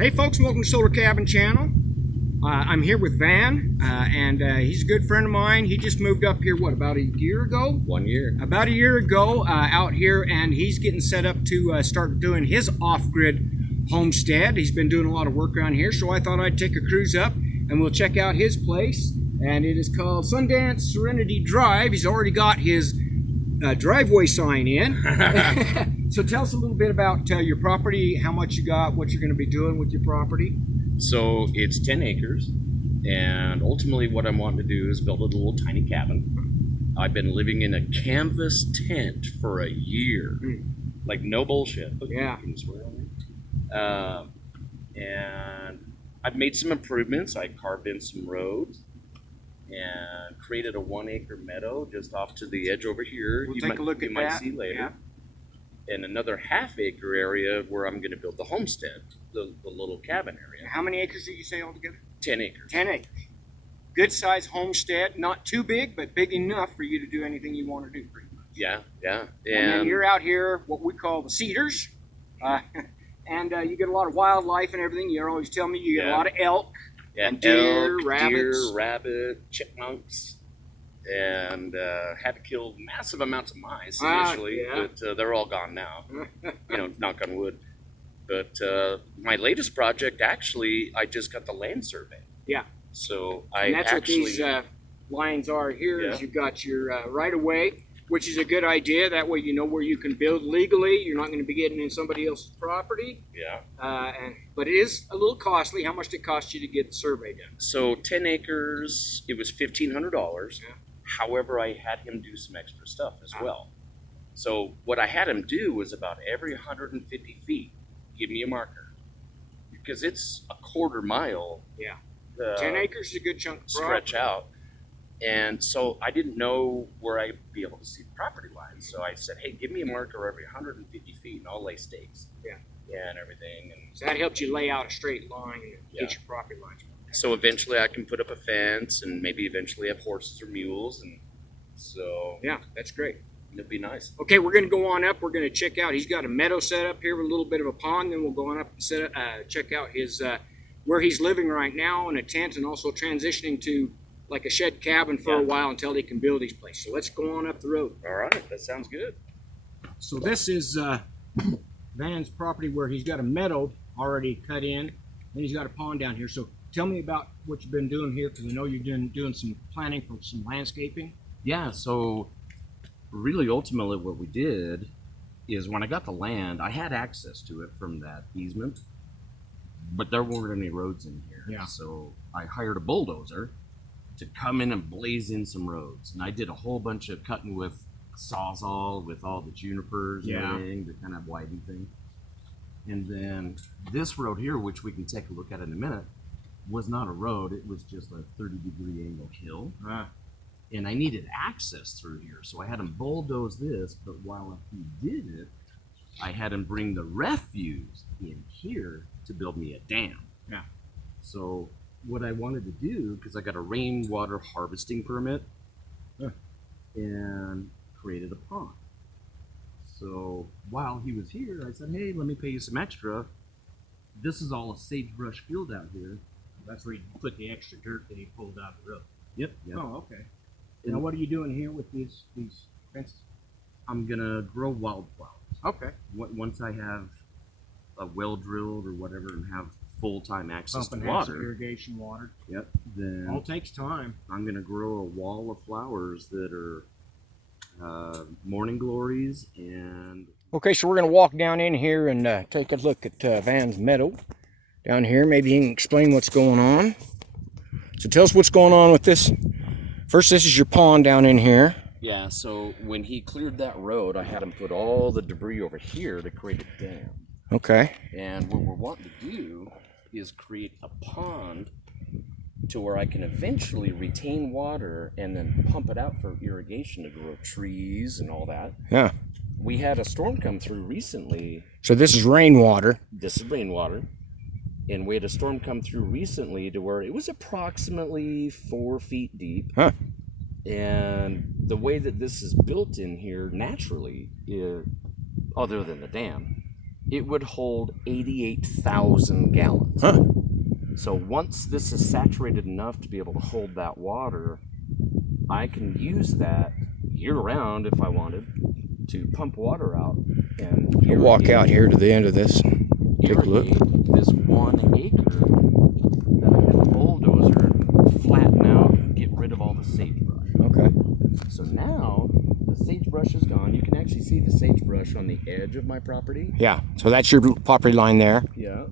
Hey folks, welcome to Solar Cabin Channel. I'm here with Van, and he's a good friend of mine. He just moved up here, what, about a year ago? 1 year. About a year ago out here, and he's getting set up to start doing his off-grid homestead. He's been doing a lot of work around here, so I thought I'd take a cruise up and we'll check out his place. And it is called Sundance Serenity Drive. He's already got his driveway sign in. So tell us a little bit about your property, how much you got, what you're going to be doing with your property. So it's 10 acres, and ultimately what I'm wanting to do is build a little tiny cabin. I've been living in a canvas tent for a year, like no bullshit. Yeah. You can swear on it. And I've made some improvements. I carved in some roads and created a 1 acre meadow just off to the edge over here. We'll take a look at you might that. see later. Yeah. And another ½ acre area where I'm going to build the homestead, the little cabin area. How many acres did you say altogether? 10 acres. 10 acres. Good size homestead, not too big, but big enough for you to do anything you want to do, pretty much. Yeah. And then you're out here, what we call the cedars, and you get a lot of wildlife and everything. You're always telling me you get a lot of elk, and deer, rabbit, chipmunks, and had to kill massive amounts of mice initially, but they're all gone now. Knock on wood. But my latest project, actually, I just got the land survey. Yeah. So and that's what these lines are here. Is you've got your right of way, which is a good idea. That way you know where you can build legally. You're not going to be getting in somebody else's property. Yeah. But it is a little costly. How much did it cost you to get the survey done? So 10 acres, it was $1,500. Yeah. However, I had him do some extra stuff as well. So what I had him do was about every 150 feet, give me a marker. Because it's a quarter mile. Yeah. 10 acres is a good chunk of stretch out. And so I didn't know where I'd be able to see the property line. So I said, hey, give me a marker every 150 feet and I'll lay stakes. Yeah. And everything. And so that helps you lay out a straight line and get your property lines. So eventually I can put up a fence and maybe eventually have horses or mules. And so. Yeah, that's great. It'll be nice. Okay, we're going to go on up. We're going to check out. He's got a meadow set up here with a little bit of a pond. Then we'll go on up and check out his where he's living right now in a tent, and also transitioning to like a shed cabin for a while until he can build his place. So let's go on up the road. All right, that sounds good. So this is Van's property where he's got a meadow already cut in, and he's got a pond down here. So tell me about what you've been doing here, because I know you're doing some planning for some landscaping. Yeah, so really ultimately what we did is when I got the land, I had access to it from that easement, but there weren't any roads in here. Yeah. So I hired a bulldozer to come in and blaze in some roads. And I did a whole bunch of cutting with sawzall with all the junipers and everything to kind of widen things. And then this road here, which we can take a look at in a minute, was not a road. It was just a 30-degree angle hill. And I needed access through here. So I had him bulldoze this, but while he did it, I had him bring the refuse in here to build me a dam. Yeah. So what I wanted to do, because I got a rainwater harvesting permit and created a pond. So while he was here, I said, hey, let me pay you some extra. This is all a sagebrush field out here. That's where you put the extra dirt that he pulled out of the road. Yep. Oh, okay. Now, what are you doing here with these fences? I'm gonna grow wildflowers. Okay. Once I have a well drilled or whatever and have full-time access Pumping to water, irrigation water. Yep. Then All takes time. I'm gonna grow a wall of flowers that are morning glories and. Okay, so we're gonna walk down in here and take a look at Van's meadow down here. Maybe he can explain what's going on. So tell us what's going on with this. First, this is your pond down in here. Yeah, so when he cleared that road, I had him put all the debris over here to create a dam. Okay. And what we're wanting to do is create a pond to where I can eventually retain water and then pump it out for irrigation to grow trees and all that. Yeah. We had a storm come through recently. So this is rainwater. This is rainwater. And we had a storm come through recently to where it was approximately 4 feet deep. Huh. And the way that this is built in here naturally, other than the dam, it would hold 88,000 gallons. Huh. So once this is saturated enough to be able to hold that water, I can use that year-round if I wanted to pump water out and I'll walk out here to the end of this. Take a look. This 1 acre that I had the bulldozer flatten out and get rid of all the sagebrush. Okay. So now the sagebrush is gone. You can actually see the sagebrush on the edge of my property. Yeah. So that's your property line there. Yeah.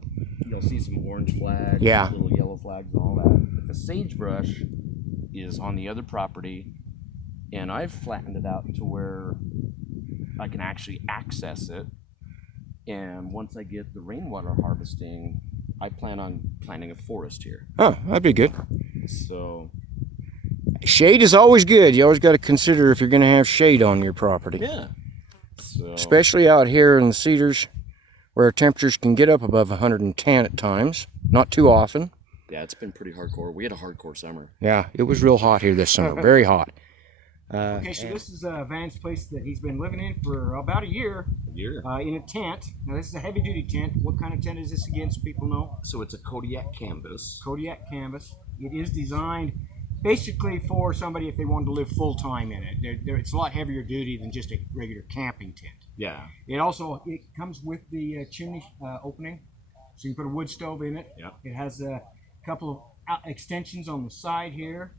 You'll see some orange flags, Yeah. little yellow flags, and all that. But the sagebrush is on the other property, and I've flattened it out to where I can actually access it. And once I get the rainwater harvesting, I plan on planting a forest here. Oh, that'd be good. So, Shade is always good. You always got to consider if you're going to have shade on your property. yeah. So, Especially out here in the cedars where temperatures can get up above 110 at times. Not too often. yeah, it's been pretty hardcore. We had a hardcore summer. Yeah, it was real hot here this summer. Very hot. Okay, so this is Van's place that he's been living in for about a year in a tent. Now, this is a heavy-duty tent. What kind of tent is this again, so people know? So it's a Kodiak canvas. Kodiak canvas. It is designed basically for somebody if they wanted to live full-time in it. It's a lot heavier duty than just a regular camping tent. Yeah. It comes with the chimney opening, so you can put a wood stove in it. Yeah. It has a couple of extensions on the side here.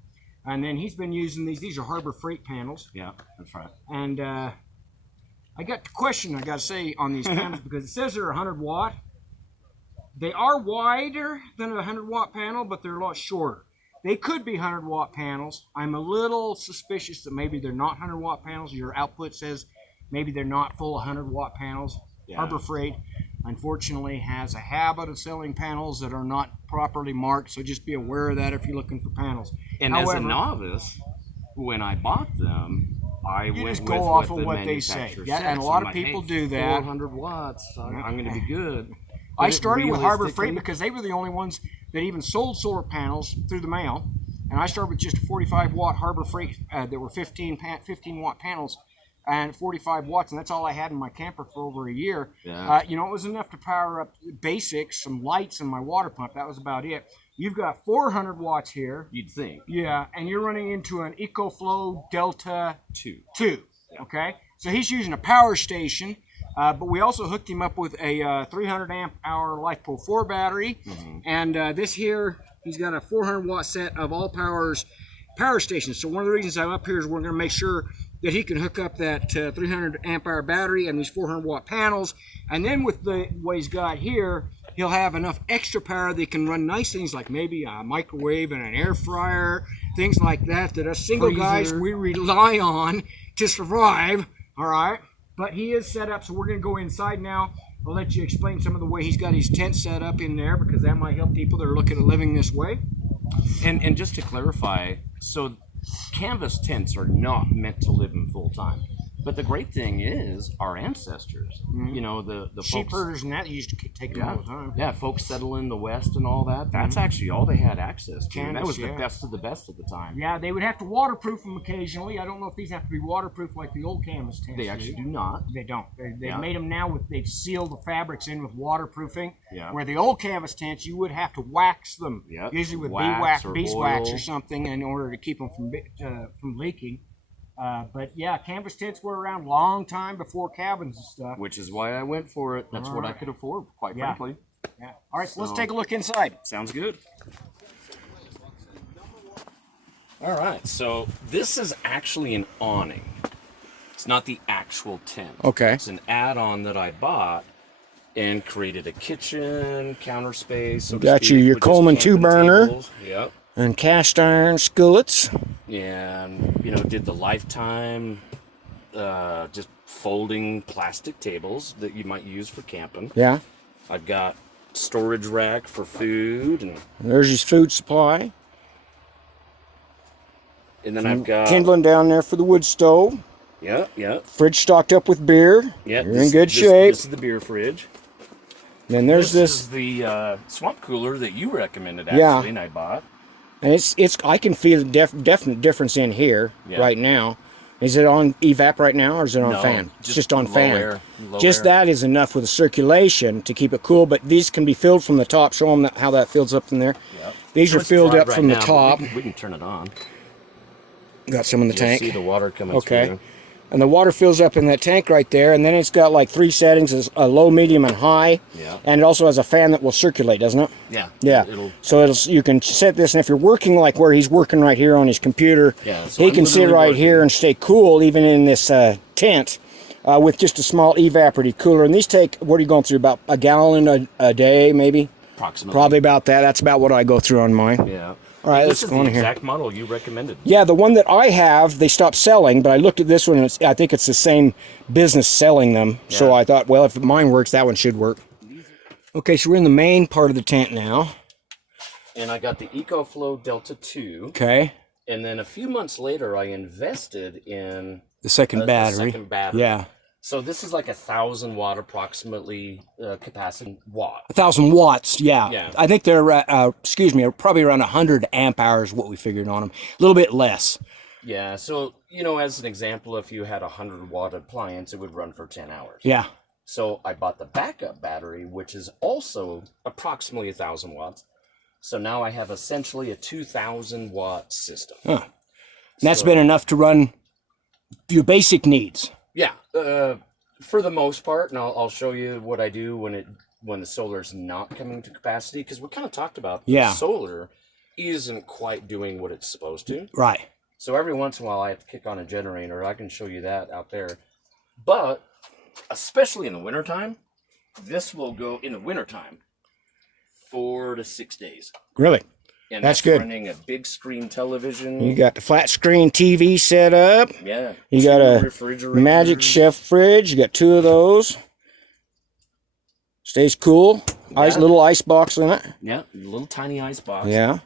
And then he's been using these are Harbor Freight panels. Yeah, that's right. And I got a question I got to say on these panels because it says they're 100 watt. They are wider than a 100 watt panel, but they're a lot shorter. They could be 100 watt panels. I'm a little suspicious that maybe they're not 100 watt panels. Your output says maybe they're not full 100 watt panels. Yeah. Harbor Freight, unfortunately, has a habit of selling panels that are not properly marked, so just be aware of that if you're looking for panels. And However, as a novice, when I bought them, I you went just with go off what of the what they say. manufacturer Yeah, said. and a So lot I'm of like, people hey, do that. 400 watts. I'm going to be good. I But started with Harbor Freight realistically- because they were the only ones that even sold solar panels through the mail. And I started with just a 45 watt Harbor Freight. There were 15 watt panels and 45 watts, and that's all I had in my camper for over a year. Yeah. It was enough to power up basics, some lights, and my water pump. That was about it. You've got 400 watts here. You'd think. Yeah, and you're running into an EcoFlow Delta 2. Okay, so he's using a power station, but we also hooked him up with a 300 amp hour LifePro 4 battery, and this here he's got a 400 watt set of All Power's power stations. So one of the reasons I'm up here is we're going to make sure that he can hook up that 300 amp hour battery and these 400 watt panels, and then with the what he's got here, he'll have enough extra power that he can run nice things like maybe a microwave and an air fryer, things like that us single guys we rely on to survive. All right, but he is set up, so we're going to go inside now. I'll let you explain some of the way he's got his tent set up in there because that might help people that are looking at living this way. And just to clarify, so canvas tents are not meant to live in full time. But the great thing is our ancestors, you know, the Sheep folks, herders and that used to take them all the time. yeah, folks settle in the West and all that. That's actually all they had access to. And that was Canvas, the yeah. best of the best at the time. Yeah, they would have to waterproof them occasionally. I don't know if these have to be waterproof like the old canvas tents. They actually do not. They don't. They've Yeah. made them now they've sealed the fabrics in with waterproofing. Yeah. Where the old canvas tents, you would have to wax them, Yep. usually with Wax or beeswax oil. or something, in order to keep them from leaking. But yeah, canvas tents were around a long time before cabins and stuff. Which is why I went for it. That's what I Alright. could afford, quite Yeah. frankly. Yeah. All right, so let's So- take a look inside. Sounds good. All right, so this is actually an awning. It's not the actual tent. Okay. It's an add-on that I bought and created a kitchen, counter space. So to Got speak, you your with just Coleman camping 2-burner. tables. Yep. And cast iron skillets. And, you know, did the Lifetime just folding plastic tables that you might use for camping. Yeah. I've got storage rack for food, and There's his food supply. then I've got Kindling down there for the wood stove. yeah. Fridge stocked up with beer. Yeah, You're in good shape. This is the beer fridge. Then there's This this, is the swamp cooler that you recommended, Yeah. actually, and I bought. and it's I can feel a definite difference in here Yeah. right now. Is it on evap right now, or is it on No, fan? It's just just on low fan. air, low Just air. that is enough with the circulation to keep it cool. But these can be filled from the top. Show them how that fills up in there. Yep. These So are it's filled dry up right from the now, but top. we can turn it on. Got some in the You'll tank. see the water coming Okay. through. And the water fills up in that tank right there, and then it's got like 3 settings: as a low, medium, and high. Yeah. And it also has a fan that will circulate, doesn't it? Yeah. Yeah. So you can set this, and if you're working like where he's working right here on his computer, Yeah, so he I'm can sit literally right working. here and stay cool even in this tent with just a small evaporative cooler. And these take, what are you going through, about a gallon a day maybe? Approximately. Probably about that. That's about what I go through on mine. Yeah. All right, This let's is go the on here. exact model you recommended. Yeah, the one that I have, they stopped selling, but I looked at this one, and I think it's the same business selling them. So Yeah. I thought, well, if mine works, that one should work. Okay, so we're in the main part of the tent now. And I got the EcoFlow Delta 2. Okay. And then a few months later, I invested in The second a battery. second battery. Yeah. So this is like 1,000 watt approximately capacity watt. 1,000 watts, yeah. Yeah. I think they're, probably around 100 amp hours, what we figured on them. A little bit less. Yeah, so, as an example, if you had a 100 watt appliance, it would run for 10 hours. Yeah. So I bought the backup battery, which is also approximately 1,000 watts. So now I have essentially a 2,000 watt system. Huh. And that's been enough to run your basic needs. Yeah, for the most part, and I'll show you what I do when the solar's not coming to capacity, because we kind of talked about the solar isn't quite doing what it's supposed to. Right. So every once in a while I have to kick on a generator. I can show you that out there. But especially in the wintertime, this will go in the wintertime 4 to 6 days. Really? And That's good. Running a big screen television. You got the flat screen TV set up. Yeah. You got a refrigerator. Magic Chef fridge. You got 2 of those. Stays cool. Yeah. Little ice box in it. Yeah, little tiny ice box. Yeah.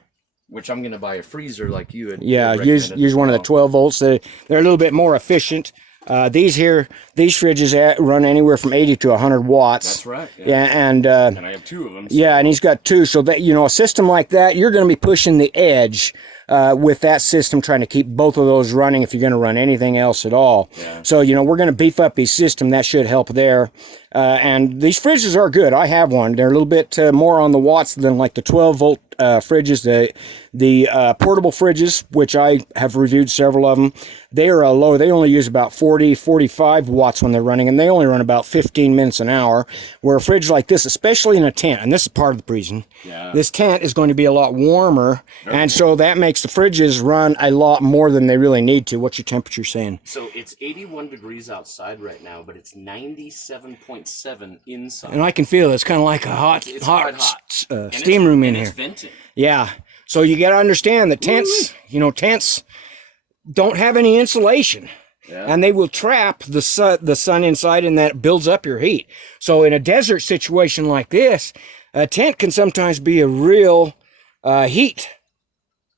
Which I'm going to buy a freezer like you had. Yeah, had use recommended one of as the well. 12 volts. They're a little bit more efficient. These fridges run anywhere from 80 to 100 watts. That's right. Yeah, and I have 2 of them. So. yeah, and he's got 2. So that a system like that, you're going to be pushing the edge with that system, trying to keep both of those running if you're going to run anything else at all. Yeah. So we're going to beef up his system. That should help there. And these fridges are good. I have one. They're a little bit more on the watts than like the 12 volt fridges. The portable fridges, which I have reviewed several of them, they are low. They only use about 40, 45 watts when they're running, and they only run about 15 minutes an hour. Where a fridge like this, especially in a tent, and this is part of the reason, this tent is going to be a lot warmer, and so that makes the fridges run a lot more than they really need to. What's your temperature saying? So it's 81 degrees outside right now, but it's 97.7 inside. And I can feel it's kind of like a hot quite hot. steam room in and here. It's venting. Yeah. So you got to understand that tents, tents don't have any insulation. Yeah. And they will trap the sun inside, and that builds up your heat. So in a desert situation like this, a tent can sometimes be a real heat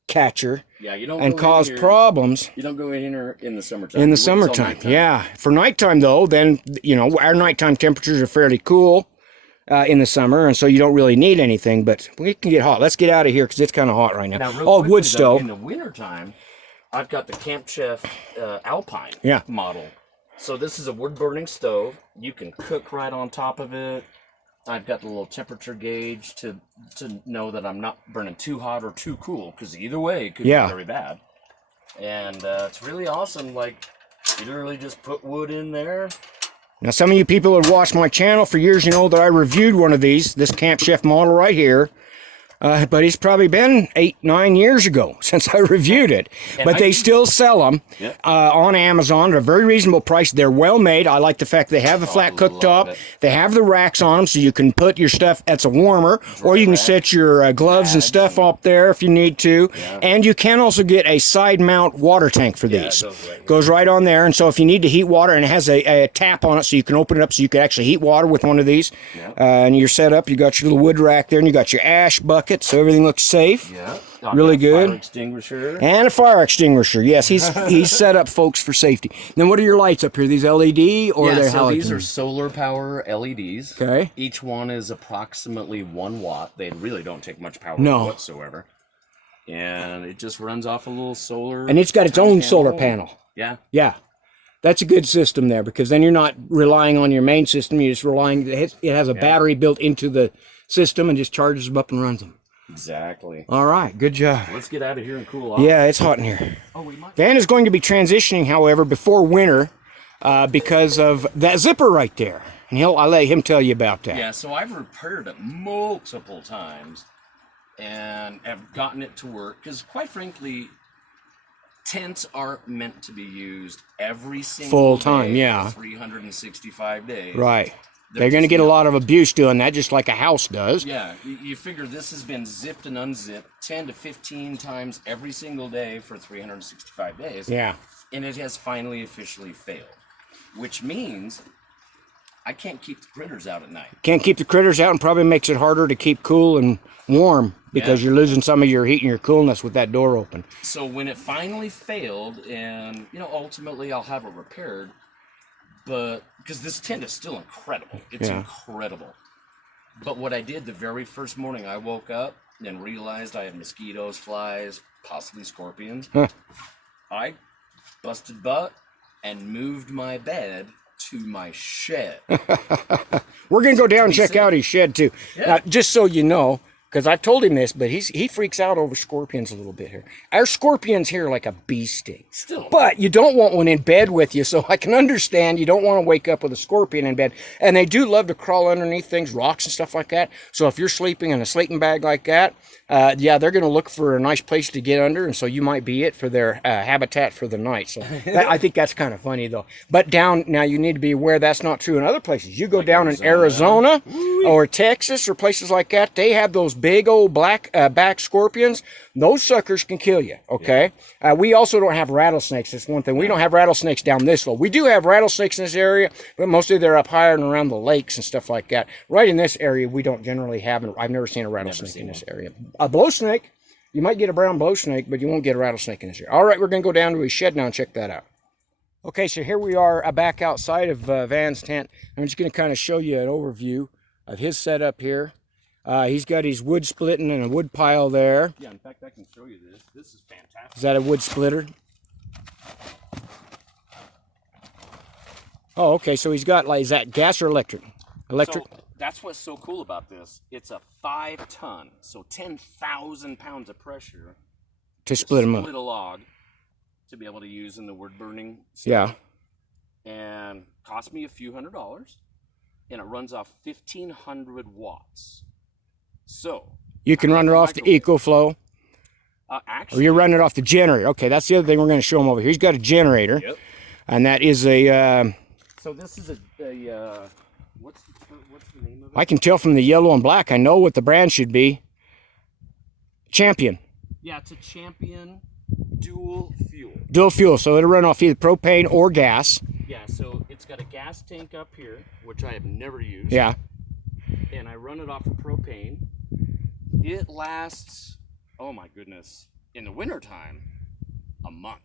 catcher. Yeah, you don't and go in cause here- problems. You don't go in here in the summertime. In the You wait till summertime, nighttime. yeah. For nighttime, though, then, our nighttime temperatures are fairly cool in the summer, and so you don't really need anything, but we can get hot. Let's get out of here because it's kind of hot right now. Now, real Oh, quickly, wood though, stove. In the wintertime, I've got the Camp Chef Alpine Yeah. model. So this is a wood-burning stove. You can cook right on top of it. I've got the little temperature gauge to know that I'm not burning too hot or too cool, because either way it could Yeah. be very bad. And it's really awesome. Like, you literally just put wood in there. Now, some of you people have watched my channel for years, that I reviewed one of these, this Camp Chef model right here. But it's probably been 8-9 years ago since I reviewed it. But they still sell them on Amazon at a very reasonable price. They're well made. I like the fact they have the flat cooktop. it. They have the racks on them so you can put your stuff, that's a warmer, or you can set your gloves and stuff up there if you need to. And you can also get a side mount water tank for these. Goes right on there. And so if you need to heat water, and it has a tap on it so you can open it up so you can actually heat water with one of these. And you're set up, you got your little wood rack there, and you got your ash bucket, so everything looks safe. Yeah. Really good. Fire extinguisher. And a fire extinguisher. Yes, he's set up, folks, for safety. Then what are your lights up here? These LED or they're so these halogen? are solar power LEDs. Okay. Each one is approximately 1 watt. They really don't take much power whatsoever. And it just runs off a little solar. And it's got its tiny own solar panel. panel. Yeah. Yeah. That's a good system there, because then you're not relying on your main system. You're just relying. It has a battery built into the system and just charges them up and runs them. Exactly. All right, good job. Let's get out of here and cool off. Yeah, it's hot in here. Oh, we might. Van is going to be transitioning, however, before winter because of that zipper right there. And I'll let him tell you about that. Yeah, so I've repaired it multiple times and have gotten it to work because, quite frankly, tents aren't meant to be used every single Full time, day yeah. for 365 days. Right. They're going to get a lot of abuse doing that, just like a house does. Yeah, you figure this has been zipped and unzipped 10 to 15 times every single day for 365 days. Yeah. And it has finally officially failed, which means I can't keep the critters out at night. Can't keep the critters out, and probably makes it harder to keep cool and warm because you're losing some of your heat and your coolness with that door open. So when it finally failed, and ultimately I'll have it repaired, but because this tent is still incredible, it's incredible. But what I did the very first morning, I woke up and realized I had mosquitoes, flies, possibly scorpions. I busted butt and moved my bed to my shed. We're going to go down and check out his shed too. Yeah. Now, just so you know, because I've told him this, but he freaks out over scorpions a little bit here. Our scorpions here are like a bee sting. Still. But you don't want one in bed with you, so I can understand you don't want to wake up with a scorpion in bed. And they do love to crawl underneath things, rocks and stuff like that. So if you're sleeping in a sleeping bag like that, they're going to look for a nice place to get under, and so you might be it for their habitat for the night. So I think that's kind of funny, though. But now you need to be aware that's not true in other places. You go like down in Arizona or Texas or places like that, they have those big old black back scorpions. Those suckers can kill you, okay? Yeah. We also don't have rattlesnakes. That's one thing. We don't have rattlesnakes down this low. We do have rattlesnakes in this area, but mostly they're up higher and around the lakes and stuff like that. Right in this area, we don't generally have, I've never seen a rattlesnake in this area. A blow snake, you might get a brown blow snake, but you won't get a rattlesnake in this area. All right, we're going to go down to his shed now and check that out. Okay, so here we are back outside of Van's tent. I'm just going to kind of show you an overview of his setup here. He's got his wood splitting and a wood pile there. Yeah, in fact, I can show you this. This is fantastic. Is that a wood splitter? Oh, okay, so he's got, like, is that gas or electric? Electric? So that's what's so cool about this. It's a 5-ton, so 10,000 pounds of pressure to split them up. Split a log to be able to use in the wood burning system. Yeah. And cost me a few $100s, and it runs off 1,500 watts. So you can run it off the EcoFlow, actually, or you're running it off the generator. Okay, that's the other thing we're going to show him over here. He's got a generator, and that is a. So this is a what's the name of it? I can tell from the yellow and black. I know what the brand should be. Champion. Yeah, it's a Champion dual fuel. Dual fuel, so it'll run off either propane or gas. Yeah, so it's got a gas tank up here, which I have never used. Yeah. And I run it off of propane. It lasts, oh my goodness, in the wintertime, a month.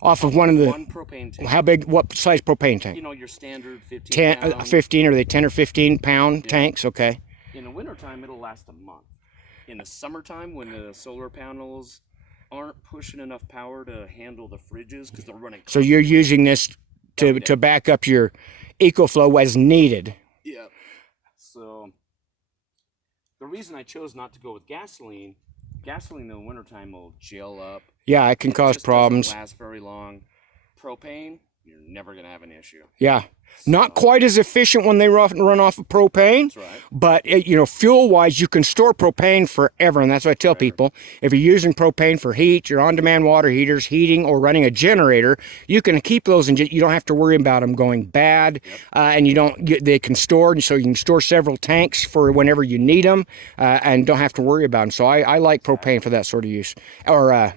Off of one of the... One propane tank. How big, what size propane tank? You know, your standard 15 pound. 15, are they 10 or 15 pound tanks? Okay. In the wintertime, it'll last a month. In the summertime, when the solar panels aren't pushing enough power to handle the fridges, because they're running... So you're using this to back up your EcoFlow as needed. Yeah. So the reason I chose not to go with gasoline in the wintertime will gel up. Yeah, it can cause problems. Doesn't last very long. Propane, you're never going to have an issue. Yeah. Not quite as efficient when they run off of propane. That's right. But, fuel-wise, you can store propane forever. And that's what I tell people. If you're using propane for heat, your on-demand water heaters, heating, or running a generator, you can keep those and you don't have to worry about them going bad. Yep. They can store, so you can store several tanks for whenever you need them and don't have to worry about them. So I like propane for that sort of use. Or,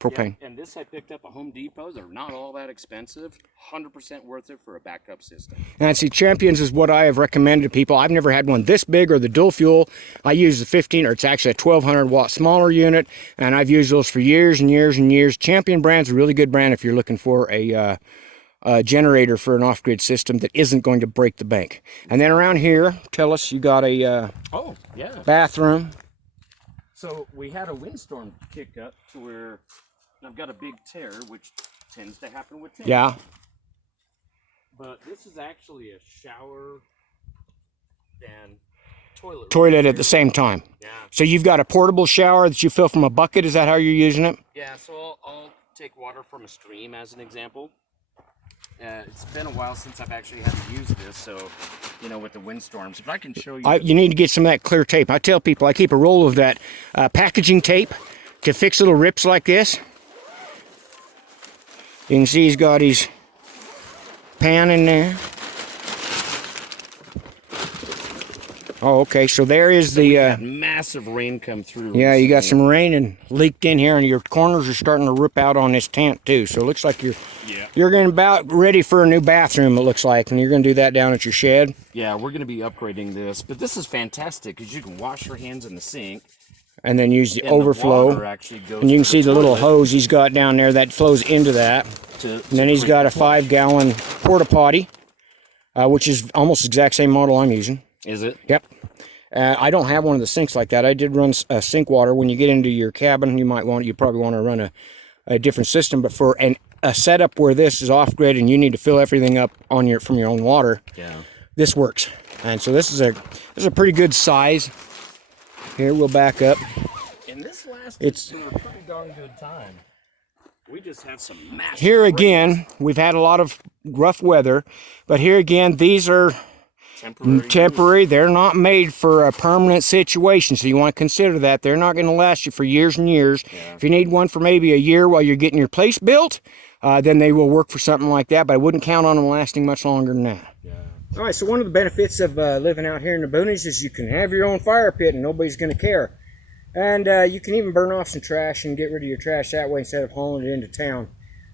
propane. Yeah, and this I picked up at Home Depot. They're not all that expensive. 100% worth it for a backup system. And see, Champions is what I have recommended to people. I've never had one this big or the dual fuel. I use the 15, or it's actually a 1,200 watt smaller unit, and I've used those for years and years and years. Champion brand's a really good brand if you're looking for a generator for an off-grid system that isn't going to break the bank. And then around here, tell us, you got a bathroom. So we had a windstorm kick up to where I've got a big tear, which tends to happen with tents. Yeah. But this is actually a shower and Toilet at the same time. Yeah. So you've got a portable shower that you fill from a bucket. Is that how you're using it? Yeah, so I'll take water from a stream as an example. It's been a while since I've actually had to use this, so, you know, with the windstorms. If I can show you... You need to get some of that clear tape. I tell people I keep a roll of that packaging tape to fix little rips like this. You can see he's got his pan in there. Oh, okay. So there is the massive rain come through. Yeah, you got some rain and leaked in here, and your corners are starting to rip out on this tent too. So it looks like you're going about ready for a new bathroom. It looks like, and you're going to do that down at your shed. Yeah, we're going to be upgrading this, but this is fantastic because you can wash your hands in the sink. And then use the overflow. And you can see the little hose he's got down there that flows into that. And then he's got a 5-gallon porta potty, which is almost the exact same model I'm using. Is it? Yep. I don't have one of the sinks like that. I did run sink water. When you get into your cabin, you probably want to run a different system. But for a setup where this is off grid and you need to fill everything up from your own water, this works. And so this is a pretty good size. Here, we'll back up. And this lasted for a pretty darn good time. We just had some massive Here again, we've had a lot of rough weather, but here again, these are temporary. They're not made for a permanent situation, so you want to consider that. They're not going to last you for years and years. Yeah. If you need one for maybe a year while you're getting your place built, then they will work for something like that, but I wouldn't count on them lasting much longer than that. Yeah. All right, so one of the benefits of living out here in the boonies is you can have your own fire pit and nobody's going to care. And you can even burn off some trash and get rid of your trash that way instead of hauling it into town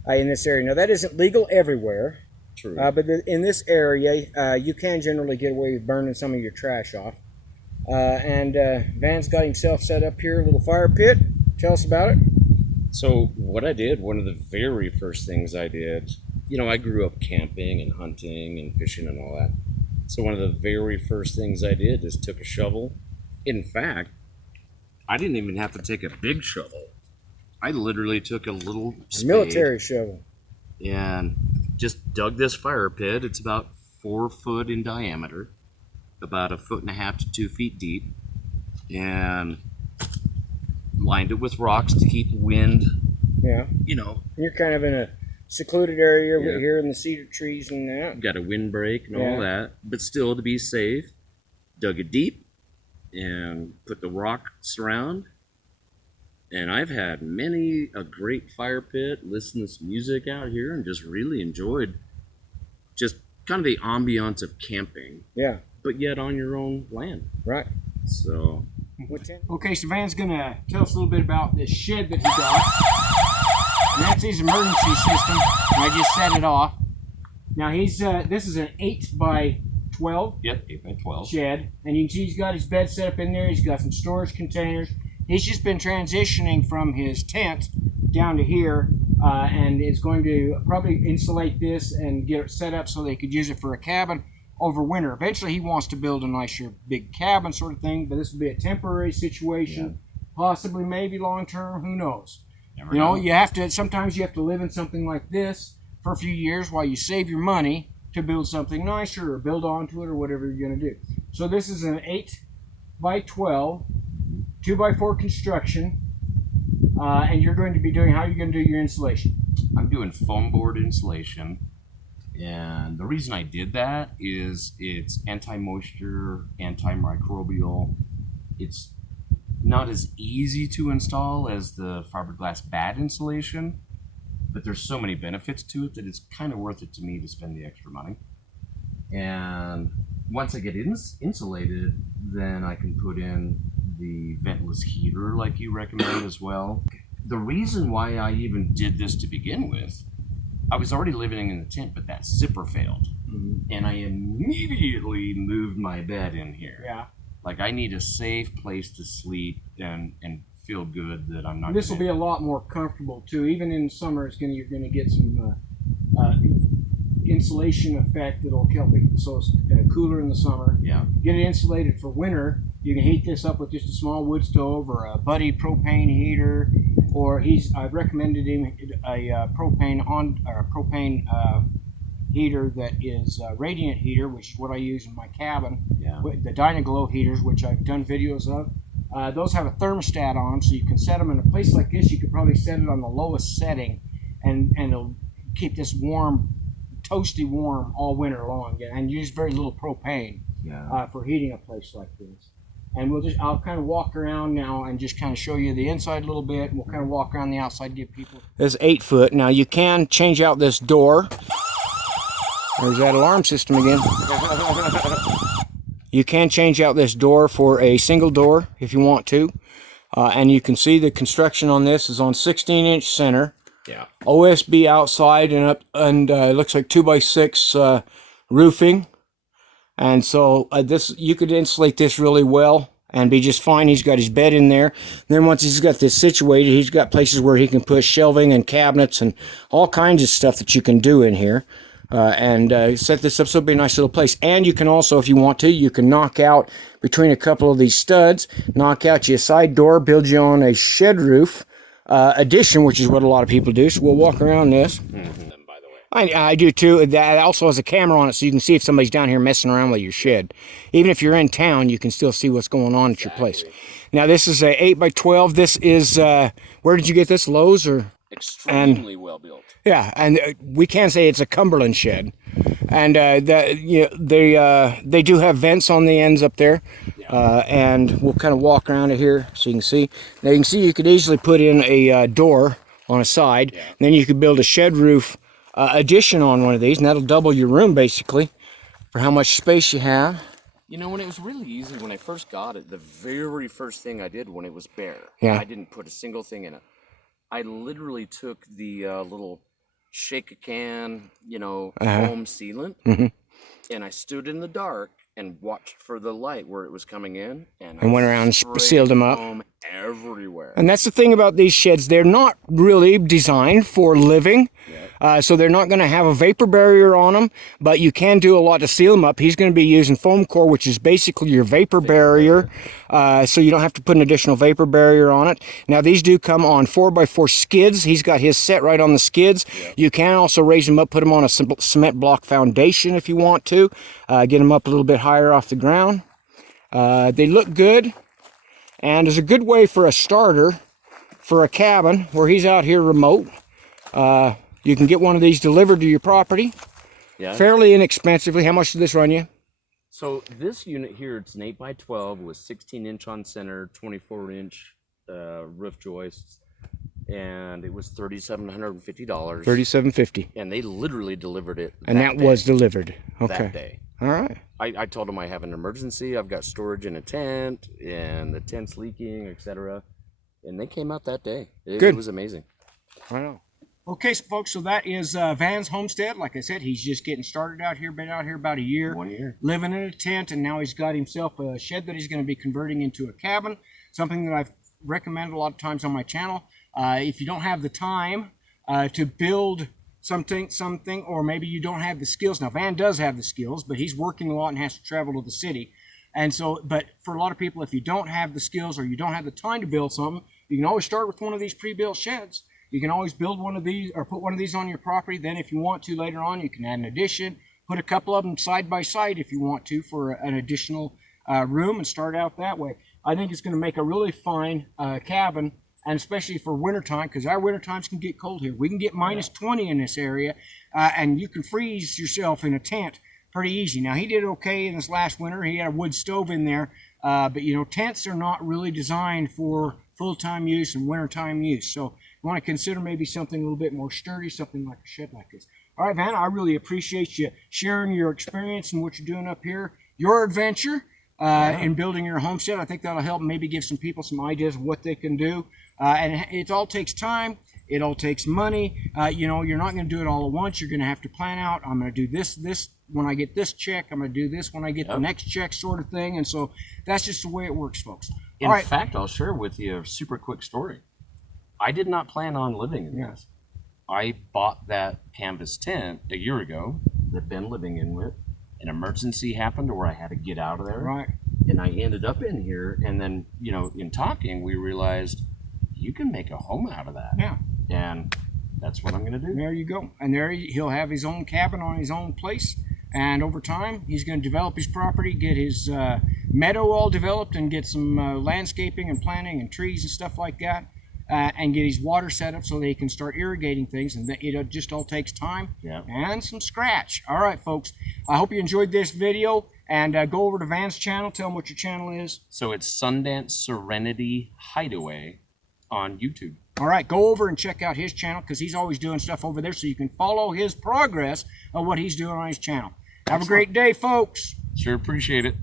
in this area. Now, that isn't legal everywhere. True. But in this area, you can generally get away with burning some of your trash off. And Van's got himself set up here, a little fire pit. Tell us about it. So what I did, one of the very first things I did, you know, I grew up camping and hunting and fishing and all that. So one of the very first things I did is took a shovel. In fact, I didn't even have to take a big shovel. I literally took a little spade, military shovel, and just dug this fire pit. It's about 4 foot in diameter, about 1.5 to 2 feet deep, and lined it with rocks to keep wind. Yeah. You know. You're kind of in a secluded area here in the cedar trees and that. Got a windbreak and all that, but still to be safe, dug it deep and put the rocks around. And I've had many a great fire pit, listened to some music out here, and just really enjoyed just kind of the ambiance of camping. Yeah. But yet on your own land. Right. So. Okay, so Van's going to tell us a little bit about this shed that he got. And that's his emergency system. And I just set it off. Now this is an 8x12. Yep, 8x12 shed. And you can see he's got his bed set up in there. He's got some storage containers. He's just been transitioning from his tent down to here, and is going to probably insulate this and get it set up so they could use it for a cabin over winter. Eventually he wants to build a nicer big cabin sort of thing, but this will be a temporary situation, possibly maybe long term, who knows. Never know. Sometimes you have to live in something like this for a few years while you save your money to build something nicer or build onto it or whatever you're going to do. So this is an 8x12 2x4 construction, and you're going to be doing, how are you going to do your insulation? I'm doing foam board insulation, and the reason I did that is it's anti-moisture, antimicrobial. It's not as easy to install as the fiberglass bad insulation, but there's so many benefits to it that it's kind of worth it to me to spend the extra money. And once I get insulated, then I can put in the ventless heater like you recommend as well. The reason why I even did this to begin with, I was already living in the tent, but that zipper failed. Mm-hmm. And I immediately moved my bed in here. Yeah. Like, I need a safe place to sleep and feel good that I'm not. This will be a lot more comfortable too. Even in summer, you're going to get some insulation effect that'll help it so it's cooler in the summer. Yeah. Get it insulated for winter. You can heat this up with just a small wood stove or a Buddy propane heater, or I've recommended him a propane heater that is radiant heater, which is what I use in my cabin. Yeah. The Dynaglow heaters, which I've done videos of. Those have a thermostat on them, so you can set them in a place like this. You could probably set it on the lowest setting, and it'll keep this warm, toasty warm all winter long, and use very little propane for heating a place like this. And I'll kind of walk around now and just kind of show you the inside a little bit, and we'll kind of walk around the outside, give people. This is 8 foot. Now you can change out this door. There's that alarm system again. You can change out this door for a single door if you want to. And you can see the construction on this is on 16-inch center. Yeah. OSB outside and up, and it looks like 2x6 roofing. And so you could insulate this really well and be just fine. He's got his bed in there. Then once he's got this situated, he's got places where he can put shelving and cabinets and all kinds of stuff that you can do in here. And set this up so it'll be a nice little place. And you can also, if you want to, you can knock out between a couple of these studs, knock out your side door, build you on a shed roof addition, which is what a lot of people do. So we'll walk around this. I do too. That also has a camera on it, so you can see if somebody's down here messing around with your shed. Even if you're in town, you can still see what's going on at your place. Now this is a 8x12. This is where did you get this? Lowe's or? Extremely well built. Yeah, and we can say it's a Cumberland shed, and they do have vents on the ends up there, and we'll kind of walk around it here so you can see. Now you can see you could easily put in a door on a side, and then you could build a shed roof addition on one of these, and that'll double your room basically for how much space you have. You know, when it was really easy, when I first got it, the very first thing I did when it was bare, Yeah. I didn't put a single thing in it. I literally took the little shake-a-can, foam sealant, and I stood in the dark and watched for the light where it was coming in, and went around and sealed them up. Foam everywhere. And that's the thing about these sheds. They're not really designed for living. So they're not going to have a vapor barrier on them, but you can do a lot to seal them up. He's going to be using foam core, which is basically your vapor barrier. So you don't have to put an additional vapor barrier on it. Now these do come on 4x4 skids. He's got his set right on the skids. You can also raise them up, put them on a cement block foundation if you want to. Get them up a little bit higher off the ground. They look good. And is a good way for a starter for a cabin where he's out here remote. You can get one of these delivered to your property fairly inexpensively. How much did this run you? So this unit here, it's an 8x12 with 16-inch on center, 24-inch roof joists, and it was $3,750. $3,750. And they literally delivered it. And that was delivered. Okay. That day. All right. I told them I have an emergency. I've got storage in a tent, and the tent's leaking, etc. And they came out that day. Good. It was amazing. I know. Okay, so folks, so that is Van's homestead. Like I said, he's just getting started out here, been out here about a year. 1 year. Living in a tent, and now he's got himself a shed that he's going to be converting into a cabin, something that I've recommended a lot of times on my channel. If you don't have the time to build something, or maybe you don't have the skills. Now, Van does have the skills, but he's working a lot and has to travel to the city. And so, but for a lot of people, if you don't have the skills or you don't have the time to build something, you can always start with one of these pre-built sheds. You can always build one of these or put one of these on your property. Then if you want to later on, you can add an addition, put a couple of them side by side if you want to for an additional room and start out that way. I think it's going to make a really fine cabin, and especially for wintertime, because our winter times can get cold here. We can get minus 20 in this area, and you can freeze yourself in a tent pretty easy. Now, he did okay in this last winter. He had a wood stove in there, but tents are not really designed for full-time use and wintertime use. So you want to consider maybe something a little bit more sturdy, something like a shed like this. All right, Van, I really appreciate you sharing your experience and what you're doing up here, your adventure in building your homestead. I think that'll help maybe give some people some ideas of what they can do. And it all takes time. It all takes money. You're not going to do it all at once. You're going to have to plan out. I'm going to do this when I get this check. I'm going to do this when I get the next check, sort of thing. And so that's just the way it works, folks. In fact, I'll share with you a super quick story. I did not plan on living in this. I bought that canvas tent a year ago that I've been living in with. An emergency happened where I had to get out of there. Right. And I ended up in here. And then, in talking, we realized you can make a home out of that. Yeah. And That's what I'm going to do. There you go. And there he'll have his own cabin on his own place. And over time, he's going to develop his property, get his meadow all developed, and get some landscaping and planting and trees and stuff like that, and get his water set up so that he can start irrigating things. And it just all takes time and some scratch. All right, folks. I hope you enjoyed this video. And go over to Van's channel. Tell him what your channel is. So it's Sundance Serenity Hideaway on YouTube. All right, go over and check out his channel because he's always doing stuff over there so you can follow his progress of what he's doing on his channel. Have a great day, folks. Sure appreciate it.